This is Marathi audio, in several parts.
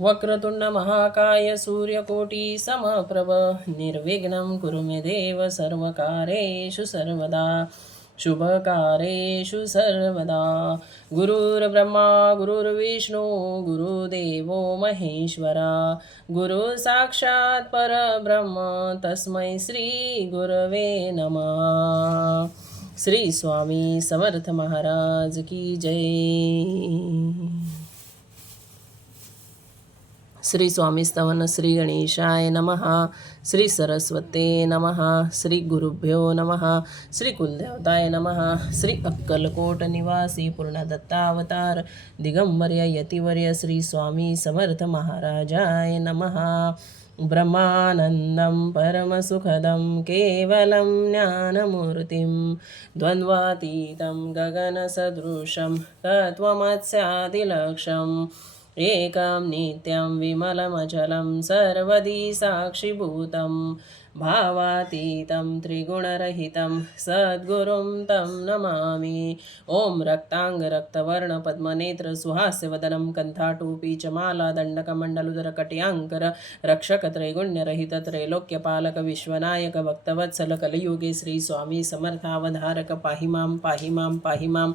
वक्रतुण्ड महाकाय सूर्यकोटी समप्रभ निर्विघ्नं कुरु मे देव सर्वकारेषु सर्वदा शुभकारेषु सर्वदा। गुरुर्ब्रह्मा गुरुर्विष्णू गुरुदेवो महेश्वरा। गुरु साक्षात् परब्रह्म तस्मै श्री गुरवे नमः। श्री स्वामी समर्थ महाराज की जय। श्री स्वामी स्तवन श्री गणेशाय नमः श्री सरस्वते नमः श्री गुरुभ्यो नमः श्री कुलदेवताय नमः श्री अक्कलकोट निवासी पूर्णदत्तावतार दिगंबर्य यतिवर्य श्री स्वामी समर्थ महाराजाय नमः। ब्रह्मानन्दं परमसुखदं केवलं ज्ञानमूर्तिं द्वन्द्वातीतं गगनसदृशं तत्त्वमत्स्यादिलक्षम् एकां नित्यं विमलमचलं सर्वदी साक्षीभूतं भावातीतं त्रिगुणरहितं सद्गुरुं तं नमामि। ॐ रक्ताङ्गरक्तवर्णपद्मनेत्रसुहास्यवदनं कन्थाटोपी च मालादण्डकमण्डलुदरकट्याङ्कर रक्षकत्रैगुण्यरहितत्रैलोक्यपालकविश्वनायक भक्तवत्सलकलयुगे श्रीस्वामी समर्थावधारक पाहि मां पाहि मां पाहि मां।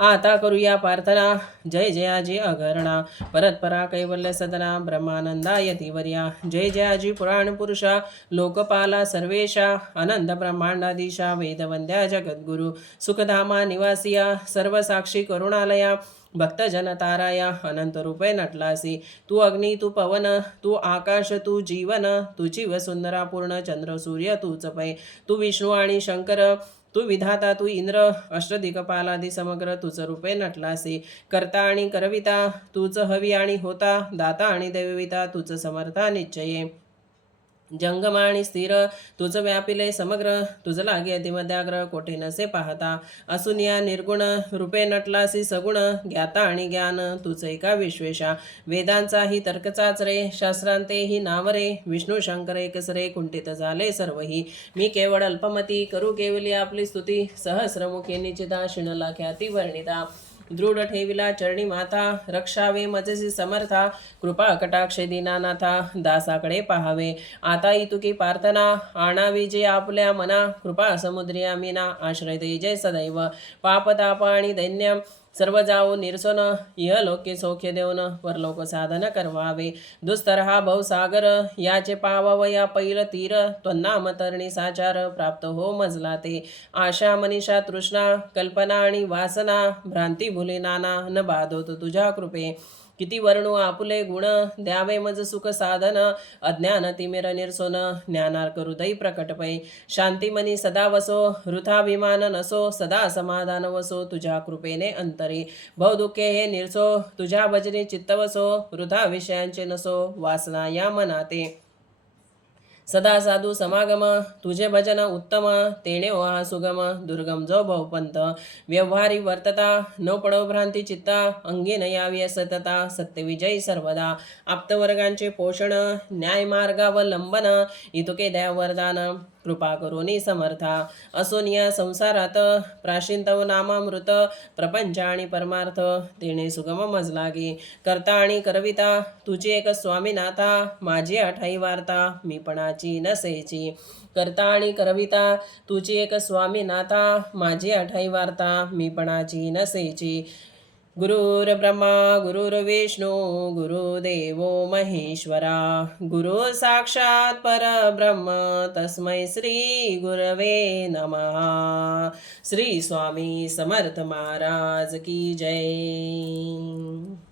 आता करूया प्रार्थना. जय जयाजी अगरणा परतपरा कैवल्य सदना. ब्रह्मानंदाय तिवर्या जय जयाजी पुराण पुरुषा. लोकपाला सर्वेशा. आनंद ब्रह्मांडाधीशा वेदवंद्या जगद्गुरु. सुखधामा निवासिया. सर्वसाक्षी करुणालया. भक्तजन ताराया. अनंत रूपे नटलासी. तू अग्नी तू पवन तू आकाश तू जीवन. तुझी वसुंदरा पूर्ण चंद्र सूर्य तूच पै तू विष्णू आणि शंकर. तू विधाता तू इंद्र अष्टदिकपालादी समग्र तुझं रूपे नटलासी. करता आणि करविता तूच हवी आणि होता दाता आणि देविता तुझं समर्था निश्चये. जंगम आणि स्थिर। तुझ व्यापिले समग्र। तुझ लागे अतिमध्याग्र कोठे नसे पाहता। असून या निर्गुण। रूपे नटलासी सगुण। ज्ञाता आणि ज्ञान। तुझ एका विश्वेशा। वेदांचाही तर्कचाच रे शास्त्रांतेही नावरे। विष्णू शंकर एकसरे। कुंठित झाले सर्वही। मी केवळ अल्पमती करू। केवली आपली स्तुती। सहस्रमुखी निचिता। शिणला ख्याती वर्णिता। दृढ ठेविला चरणी माता रक्षावे मजसी समर्था कृपा कटाक्षे दीनानाथा दासाकडे पाहावे आता इतुकी प्रार्थना आणावी जे आपल्या मना कृपा समुद्री आमिना आश्रय जय सदैव पापताप आणि दैन्य सर्व जाओ निरसन इहलोके सौख्य देऊन परलोक साधन करवावे। दुस्तर हा भवसागर याचे पावाव या पैल तीर त्वन्नाम तरणी साचार प्राप्त हो मजला ते आशा मनीषा तृष्णा कल्पना आणि वासना भ्रांती भुले नाना न बाधोत तुझ्या कृपे। किती वर्णू आपुले गुण द्यावे मज सुख साधन अज्ञान तिमिर निर्सोन ज्ञानार्क हृदय प्रकटपै शांतिमनी सदा वसो वृथाभिमान नसो सदा समाधान वसो तुझ्या कृपेने अंतरी. भवदुःखे हे निर्सो तुझ्या भजनी चित्त वसो वृथा विषयांचे नसो वासना या मनाते. सदा साधू समागम तुझे भजन उत्तम तेणे वहा सुगम दुर्गम जो भवपंत व्यवहारी वर्तता न पडो भ्रांती चित्ता अंगी न यावी सतता सत्यविजयी सर्वदा. आप्तवर्गांचे पोषण न्यायमार्गावलंबन इतुके दयावरदान कृपा करोनी समर्था. असून या संसारात प्राशिंतव नामामृत प्रपंच आणि परमार्थ तेणे सुगम मजलागी करता आणि करविता तुझी एक स्वामीनाथा माझी आठाई वार्ता मी पणाची नसेची. करता आणि करविता तुझी एक स्वामीनाथा माझी आठाई वार्ता मी पणाची नसेची. गुरुर्ब्रह्मा गुरुर्विष्णू गुरुदेवो महेश्वरा। गुरु साक्षात परब्रह्म तस्मै श्री गुरवे नमः। श्री स्वामी समर्थ महाराज की जय।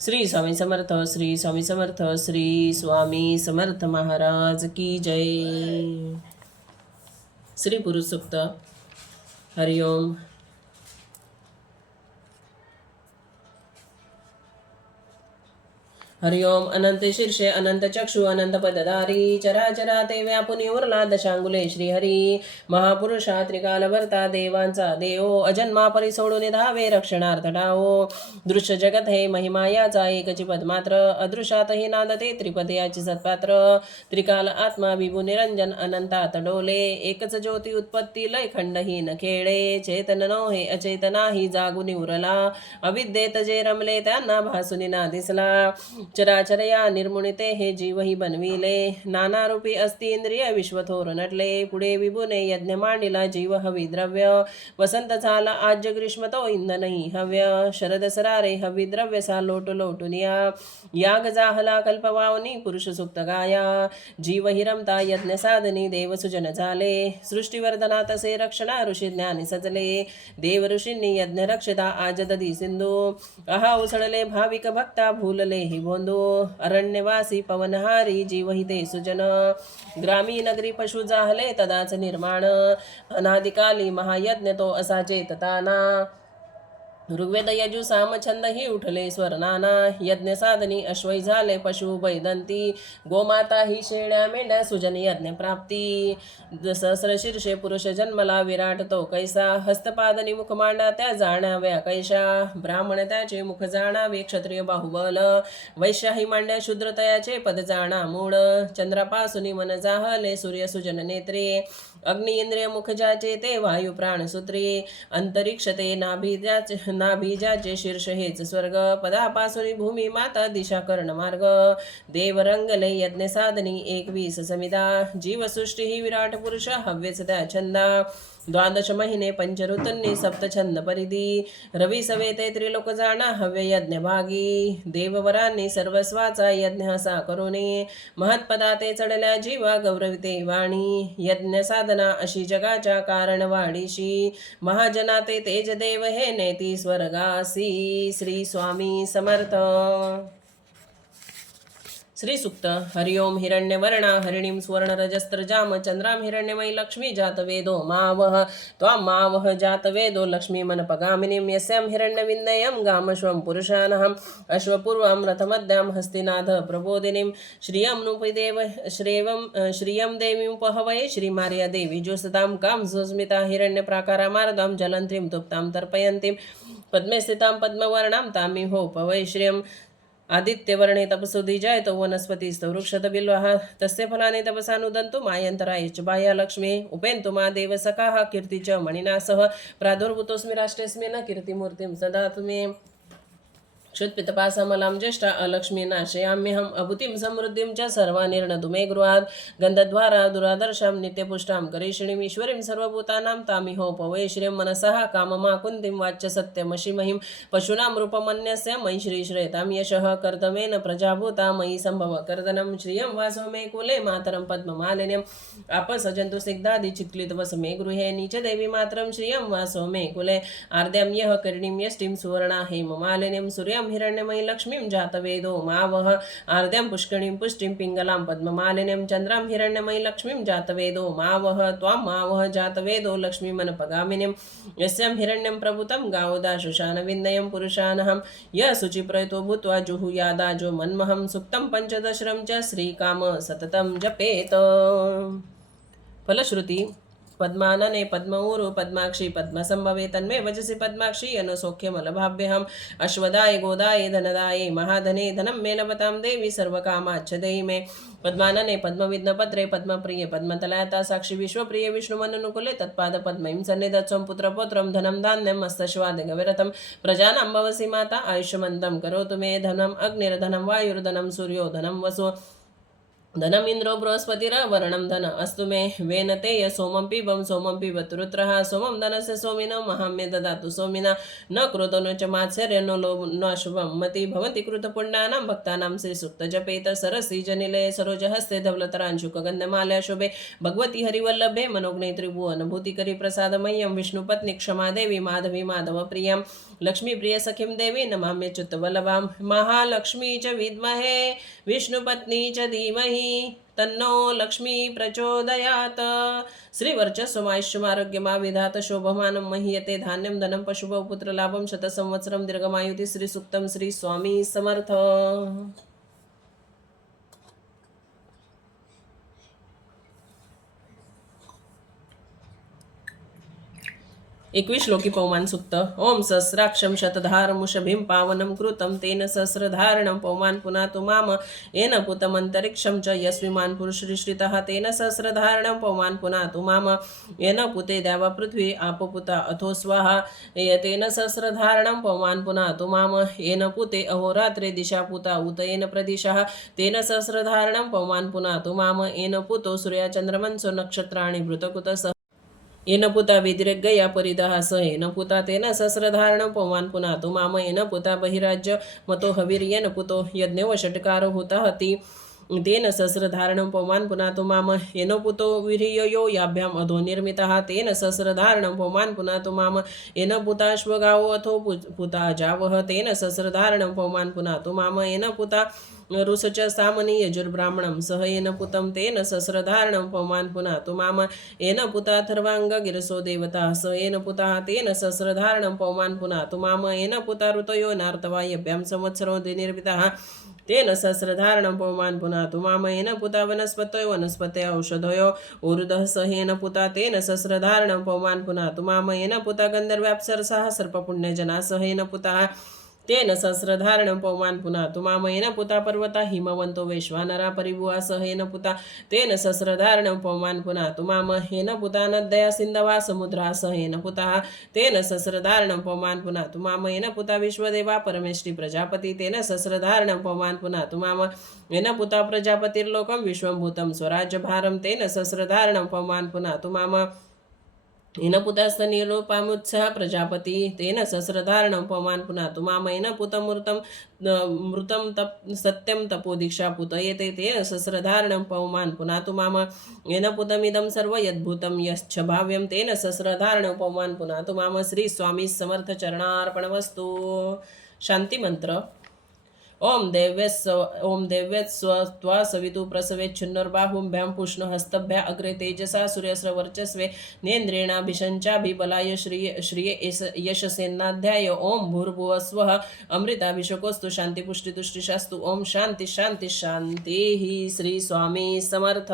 श्री स्वामी समर्थ श्री स्वामी समर्थ श्री स्वामी समर्थ महाराज की जय। श्री पुरुष सुक्त हरिओम। हरिओम अनंत शीर्षे अनंत चक्षु अनंत पदधारी। चराचरा ते व्यापुनी उरला दशांगुले श्रीहरी महापुरुषा त्रिकाल भरता देवांचा देव। अजन्मा परी सोडून धावे रक्षणार्थ डावो। दृश्य जगत हे महिमायाचा एकची पदमात्र अदृश्यातही नादते त्रिपदयाची सत्पात्र। त्रिकाल आत्मा विभू निरंजन अनंतात डोले। एकच ज्योती उत्पत्ती लय खंडहीन खेळे। चेतन नो हे अचेतनाही जागुनी उरला। अविद्येत जे रमले त्यांना भासुनी ना दिसला। चराचरया निर्मुणिते हे जीवही बनविले. नाना रूपी अस्ति इंद्रिय विश्वथोर नटले. पुढे विभुने यज्ञ मांडिला जीव हवी द्रव्य. वसंत झाला आज ग्रीष्म तो इंधनही हव्य. शरद सरारे हवी द्रव्य सा लोट लोटून या. याग जाहला कल्पवावनी पुरुष सुक्त गाया. जीव हि रमता यज्ञ साधनी देव सुजन झाले. सृष्टीवर्धना तसे रक्षणा ऋषी ज्ञानी सजले. देव ऋषींनी यज्ञ रक्षता आज ददी सिंधू. अहा उसळले भाविक भक्ता भूलले हि भोंदू अरण्यवासी पवनहारी जीवहिते सुजन। ग्रामी नगरी पशु जाहले तदाच निर्माण। अनादिकाली महायज्ञ तो असा चेतताना। ऋग्वेद यजु साम छंद ही उठले स्वर नाना यज्ञ साधनी अश्वई झाले पशु बैदंती गोमाता ही शेळ्या मेंढ्या सुजन यज्ञ प्राप्ती. सहस्र शीर्षे पुरुष जन्मला विराट तो कैसा हस्तपादनी मुख मांडा त्या जाणाव्या कैशा ब्राह्मण त्याचे मुख जाणावे क्षत्रिय बाहुबल वैश्याही मांड्या शूद्र तयाचे पद जाणा मूळ चंद्रापासून मन जाहले सूर्य सुजन नेत्रे अग्नि इंद्रिय मुख जाचे ते वायू प्राणसूत्री अंतरिक्ष ते नाभिजाचे नाभिजाचे शीर्ष हेच स्वर्ग. पदापासुनी भूमी माता दिशा कर्ण मार्ग. देव रंगले यज्ञ साधनी एकवीस समिता. जीवसृष्टी ही विराट पुरुष हव्यच त्या छंदा. द्वादश महिने पंचऋतूंनी सप्तछंद परिधी रवी सवेते त्रिलोक जाणा हव्य यज्ञ भागी। देववरांनी सर्वस्वाचा यज्ञ असा करुणे। महत्पदा ते चढल्या जीवा गौरविते वाणी। यज्ञ साधना अशी जगाच्या कारण वाढीशी महाजना तेज देव हे नेती स्वर्गासी। श्री स्वामी समर्थ। श्री सुक्त हरिओम हिरण्यवर्णा हरिणीं सुवर्णरजस्त्रजाम चन्द्रां हिरण्यमयी लक्ष्मी जातवेदो मावह त्वां मावह जातवेदो लक्ष्मीमनपगामिनीं यस्यां हिरण्यविन्दयं गामश्वं पुरुषानहम् अश्वपूर्वं रथमद्यां हस्तिनाथ प्रबोधिनीं। श्रियं नुपदेव श्रेवं श्रियं देवीमुपहवये श्रीमार्या देवी ज्योसतां कां सुस्मिता हिरण्यप्राकारामार्दां जलन्त्रीं तुप्तां तर्पयन्तीं। पद्मे स्थितां पद्मवर्णां तामिहोपवै आदित्यवर्णे तपसो जाय वनस्पतिस्तु वृक्षत तस्य फलानि तपसानुदन्तु मायन्तरा मायन्तराय लक्ष्मी। उपेन्तु मा देवसखाः कीर्ति च मणिना सह प्रादुर्भूतोऽस्मि राष्ट्रेऽस्मि न कीर्तिमूर्तिं सदातु मे। क्षुत्पितपासमलां ज्येष्ठा अलक्ष्मीनाशयाम्यहम् अभूतिं समृद्धिं च सर्वानिर्णतुमे गृहात् गन्धद्वारा दुरादर्शां नित्यपुष्टां करेषिणीम् ईश्वरीं सर्वभूतानां तामिहोपवै श्रियं मनसः काममाकुन्तिं वाच्य सत्यमशिमहिं पशूनां रूपमन्यस्य मयि श्रीश्रेतां यशः कर्तमेन प्रजाभूता मयि सम्भव कर्दनं श्रियं वासो मे कुले मातरं पद्ममालिन्यम् अपसजन्तु सिग्धादि चिक्लितवस मे गृहे नीचदेवी मातरं श्रियं वासो मे कुले आर्द्यां यः करिणीं यष्टिं सुवर्णा हेममालिन्यं सूर्यं हिरण्यमयी लक्ष्मीं जातवेदो मावः आर्द्यां पुष्कणीं पुष्टिं पिङ्गलां पद्ममालिनीं चन्द्रां हिरण्यमयी लक्ष्मीं जातवेदो मावः त्वां मावः जातवेदो लक्ष्मीमनपगामिनीं यस्यां हिरण्यं प्रभुतं गावोदाशुशानविन्दयं पुरुषानहं य शुचिप्रयतो भूत्वा जुहुयादाजो मन्महं सुक्तं पञ्चदशरं च श्रीकाम सततं जपेत। फलश्रुती पद्मानने पद्मऊरु पद्माक्षी पद्मसंभवे तन्मे वजसि पद्माक्षी अनसौख्यमलभाभ्यहम्। अश्वदाय गोदाय धनदाये महाधने धनं मे लभतां देवी सर्वकामाच्छ मे। पद्मानने पद्मविघ्नपत्रे पद्मप्रिये पद्मतलयता साक्षी विश्वप्रिये विष्णुमनुकुले तत्पादपद्मैं सन्निधत्स्वं पुत्रपौत्रं धनं धान्यम् हस्तश्वादगविरतं प्रजानां भवसि माता आयुष्यमन्तं करोतु वर्णं धनम् धन। अस्तु मे वेनतेय सोमं पिबं सोमं पिबतु रुद्रः सोमं धनस्य सोमिनो महां मे ददातु सोमिना। न क्रोधो न च मात्सर्य न लो न शुभं मति भवति कृतपुण्यानां भक्तानां श्रीसुक्तजपेत सरसि जनिलये सरोजहस्ते धवलतरांशुकगन्धमाल्या शुभे। भगवती हरिवल्लभे मनोग्ने त्रिभुवनभूतिकरी प्रसादमय्यं। विष्णुपत्नी क्षमा देवी माधवी माधवप्रियं लक्ष्मीप्रिय सखीं देवी नमाम्यच्युतवल्लभां महालक्ष्मी च विद्महे। विष्णुपत्नी च धीमहि। तन्नो लक्ष्मी प्रचोदयात्। श्रीवर्चस्वमायुष्यमारोग्यमा विधात शोभमानं मह्यते धान्यं धनं पशुभौ पुत्रलाभं शतसंवत्सरं दीर्घमायुति श्रीसुक्तं श्रीस्वामी समर्थ। एकवीस श्लोकी पौमान सुक्त ओम सहस्राक्षं शतधारमुषभिं पावनं कृतं तेन सहस्रधारणं पवमान् पुना तु माम. येन पुतमन्तरिक्षं च यस्विमान पुरुषश्रितः तेन सहस्रधारणं पवमान् पुना तु माम. येन पुते द्यावा पृथ्वी आपपुता अथो स्वाहा. तेन सहस्रधारणं पवमान् पुना तु माम. येन पुते अहोरात्रे दिशा पुता उत येन प्रदिशः. तेन सहस्रधारणं पवान् पुना तु माम. येन पुतो सूर्याचन्द्रमंसो नक्षत्राणि भृतकुतः येन पुता विदिर्गया परिदः स येन पुता तेन सहस्रधारणं पवान् पुनः माम येन पुता बहिराज्य मतो हविर्येन पुतो यज्ञो षट्कारो हती। तेन सहस्रधारणं पौमान् पुनः तु माम येन पुतो विरियो याभ्याम् अधो निर्मितः तेन सहस्रधारणं पौमान् पुनः तु माम येन पुताश्वगावो अथो पुता जावः। तेन सहस्रधारणं पौमान् पुनः तु माम येन पुता रुसच सामनी यजुर्ब्राह्मणं। सह येन पुतं तेन सहस्रधारणं पौमान् पुनः तु माम येन पुताथर्वाङ्गगिरसो देवता। स येन पुतः तेन सहस्रधारणं पौमान् पुनः तु माम येन पुता ऋतयो नार्तवायभ्यां संवत्सरो द्विनिर्मितः। तेन सहस्रधारणं पौमान् पुनः तु पुता वनस्पतयो वनस्पते औषधयो। ऊरुदः सहेन पुता तेन सहस्रधारणं पौमान् पुनः तु पुता गन्धर्व्याप्सरसः सर्पपुण्यजना सहेन पुतः। तेन सहस्रधारणं पौमान् पुनः। तु मामयेन पुता पर्वता हिमवन्तो वैश्वानरा परिभुवा सहेन पुता। तेन सहस्रधारणं पौमान् पुनः। तु मामहेन पुता नद्या सिन्धवा समुद्रा सहेन पुतः। तेन सहस्रधारणं पौमान् पुनः। तु मामयेन पुता विश्वदेवा परमेष्टि प्रजापति। तेन सहस्रधारणं पौमान् पुनः। तुमाम येन पुता प्रजापतिर्लोकं विश्वभूतं स्वराज्यभारं। तेन सहस्रधारणं पौमान् पुनः। तुमाम माम येन प्रजापति तेन सहस्रधारणं पवमान् पुनः तु माम येन पुतमृतं मृतं तप् सत्यं तपोदीक्षा पुतयेते तेन सहस्रधारणं पवमान् पुनः तु माम येन पुतमिदं सर्व यद्भूतं यश्च भाव्यं तेन सहस्रधारणं पवमान् पुनः तु माम श्री स्वामी समर्थचरणार्पणवस्तु शान्तिमन्त्र। ओम देवस्व ओम देव्यस्व त्वा सवितु प्रसवेच्छुन्नर्बाहुभ्यां पुष्णहस्तभ्या अग्रे तेजसा सूर्यस्रवर्चस्वे नेन्द्रेणाभिषञ्चाभिबलाय श्रिय श्रिय यशसेनाध्याय ओम भूर्भुवस्वः अमृताभिषकोस्तु शान्तिपुष्टितुष्टिशास्तु ओम शान्ति शान्ति शान्तिः श्री स्वामी समर्थ।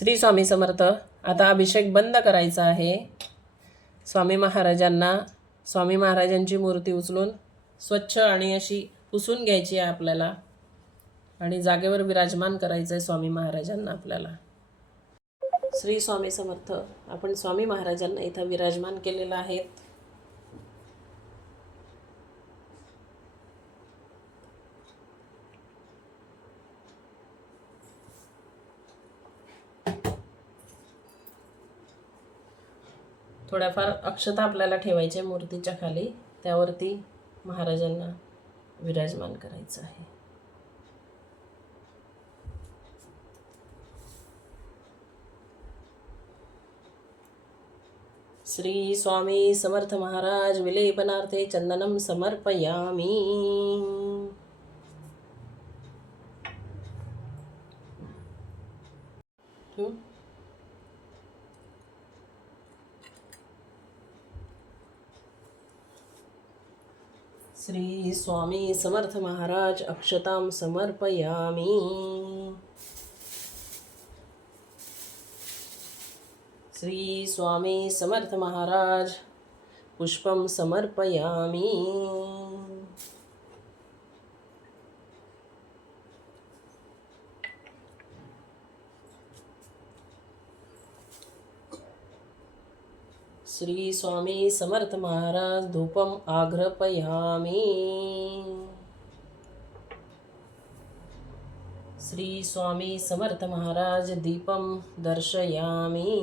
श्री स्वामी समर्थ. आता अभिषेक बंद करायचा आहे. स्वामी महाराजांना स्वामी महाराजांची मूर्ती उचलून स्वच्छ आणि अशी पुसून घ्यायची आहे आपल्याला. आणि जागेवर विराजमान करायचं आहे स्वामी महाराजांना आपल्याला. श्री स्वामी समर्थ. आपण स्वामी महाराजांना इथं विराजमान केलेलं आहेत. थोड्याफार अक्षता आपल्याला ठेवायच्या मूर्तीच्या खाली. त्यावरती महाराजांना विराजमान करायचं आहे. श्री स्वामी समर्थ महाराज विलेपनार्थे चंदनम समर्पयामी. ठेवू? श्री स्वामी समर्थ महाराज अक्षतां समर्पयामी. श्री स्वामी समर्थ महाराज पुष्पं समर्पयामी. श्री स्वामी समर्थ महाराज धूपम आघ्रपयामी श्री स्वामी समर्थ महाराज दीपम दर्शयामी।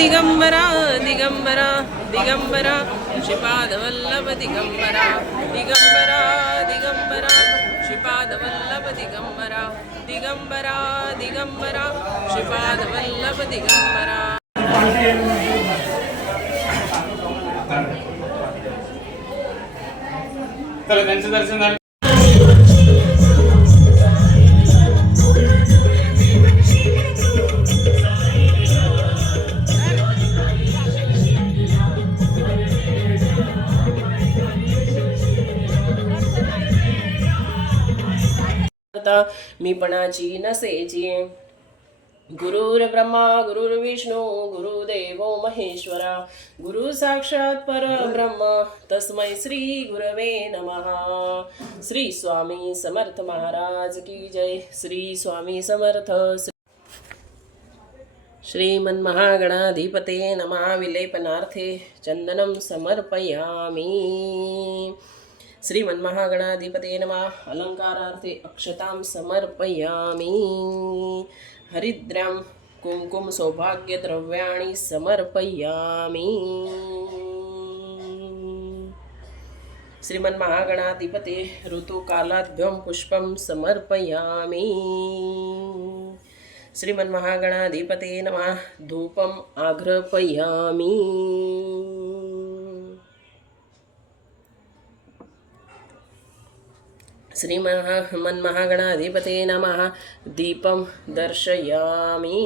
ದಿಗಂಬರ ದಿಗಂಬರ ದಿಗಂಬರ ಶ್ರೀಪಾದವಲ್ಲಭ ದಿಗಂಬರ ದಿಗಂಬರ ದಿಗಂಬರ ಶ್ರೀಪಾದವಲ್ಲಭ ದಿಗಂಬರ ದಿಗಂಬರ ದಿಗಂಬರ ಶ್ರೀಪಾದವಲ್ಲಭ ದಿಗಂಬರ ತಲೆ ದರ್ಶನ मी पणाची नसेची गुरुर ब्रह्मा गुरुर्विष्णू गुरुदेव महेश्वरा. गुरु साक्षात परब्रह्म तस्मै श्री गुरवे नमः. श्री स्वामी समर्थ महाराज की जय. श्री स्वामी समर्थ श्री श्रीमन्महागणाधिपते नमः. विलेपनार्थे चन्दनं समर्पयामि. श्रीमन्महागणाधिपते नमः। अलङ्कारार्थे अक्षतां समर्पयामि। हरिद्रां कुङ्कुमसौभाग्यद्रव्याणि समर्पयामि। श्रीमन्महागणाधिपते ऋतुकालाभ्यं पुष्पं समर्पयामि। श्रीमन्महागणाधिपते नमः। धूपम् आघ्रपयामि। श्रीमन्महागणाधिपते नमः। दीपं दर्शयामि।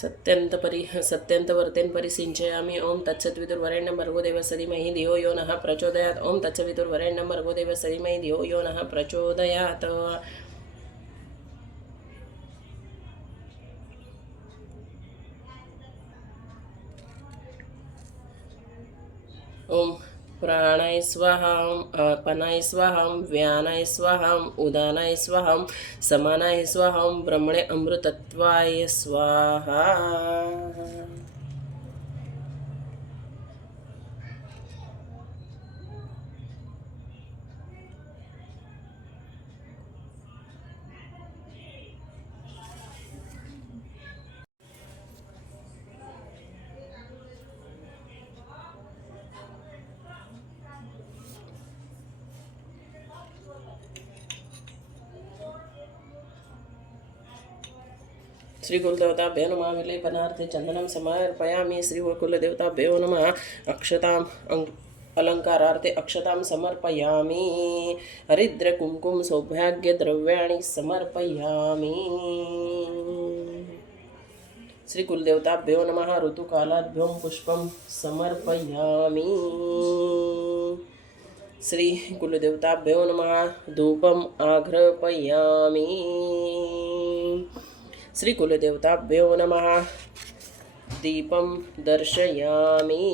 सत्यन्तपरि सत्यन्तवर्तेन् परिसिञ्चयामि ॐ तत्सद्विदुर्वरेण्यं भर्गोदेवस्य धीमहि धियो यो नः प्रचोदयात्। ॐ तत्सविदुर्वरेण्यं भर्गोदेवस्य धीमहि धियो यो नः प्रचोदयात्। ॐ प्राणाय स्वाहां अपनाय स्वाहां व्यानाय समानाय ब्रह्मणे अमृतत्वाय स्वाहा। श्रीकुलदेवताभ्यो नमः विलेपनार्थे चन्दनं समर्पयामि श्रीकुलदेवताभ्यो नमः अक्षताम् अङ्- अलङ्कारार्थे अक्षतां समर्पयामि हरिद्रकुङ्कुं सौभाग्यद्रव्याणि समर्पयामि श्रीकुलदेवताभ्यो नमः ऋतुकालाभ्यो पुष्पं समर्पयामि श्रीकुलदेवताभ्यो नमः धूपम् आघ्रपयामि श्रीकुलदेवताभ्यो नमः। दीपं दर्शयामि।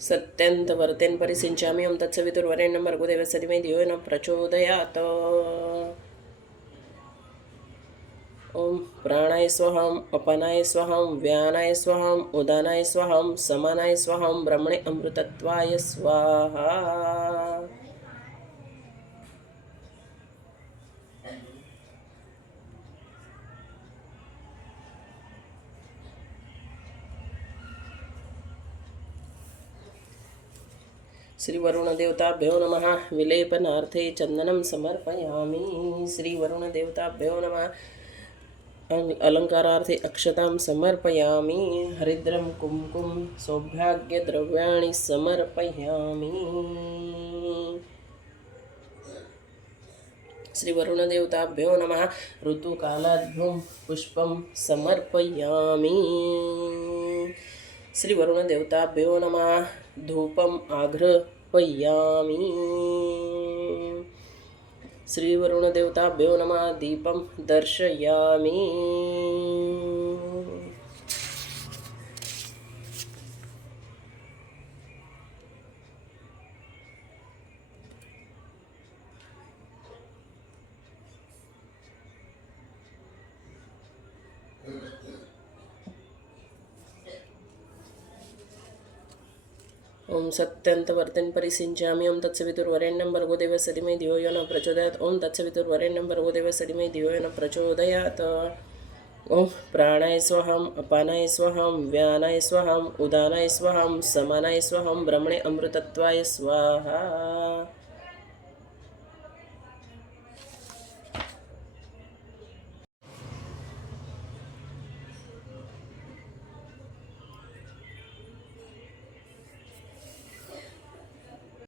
सत्यन्तवर्तेन् परिसिञ्चामि। ॐ तत्सवितुर्वरेण्यं भर्गोदेवस्य धीमहि धियो न प्रचोदयात्। प्राणाय अपनाय स्वहं व्यानाय स्वहम उदानाय स्वहं समानाय स्वहम ब्रह्मणे अमृतत्वाय स्वाहा। श्रीवरुणदेवताभ्यो नमः। विलेपनार्थे चन्दनं समर्पयामि। श्रीवरुणदेवताभ्यो नमः। अलङ्कारार्थे अक्षतां समर्पयामि, हरिद्रं कुङ्कुम सौभाग्यद्रव्याणि समर्पयामि। श्रीवरुणदेवताभ्यो नमः ऋतुकालाभ्यो पुष्पं समर्पयामि। श्रीवरुणदेवताभ्यो नमः, धूपम् आघ्रपयामि। श्रीवरुणदेवताभ्यो नमः दीपं दर्शयामि। ओम सत्यन्तवर्तन् परिसिञ्चामि ओम तत्सवितुर्वरेण्यं भर्गोदेवस्य धीमहि धियो यो न प्रचोदयात्। ओं तत्सवितुर्वरेण्यं भर्गोदेवस्य धीमहि धियो यो न प्रचोदयात्। ओं प्राणाय स्वहम् अपानाय स्वहं व्यानाय स्वहम् उदानाय स्वहं समानाय स्वहं ब्रह्मणे अमृतत्वाय स्वाहा।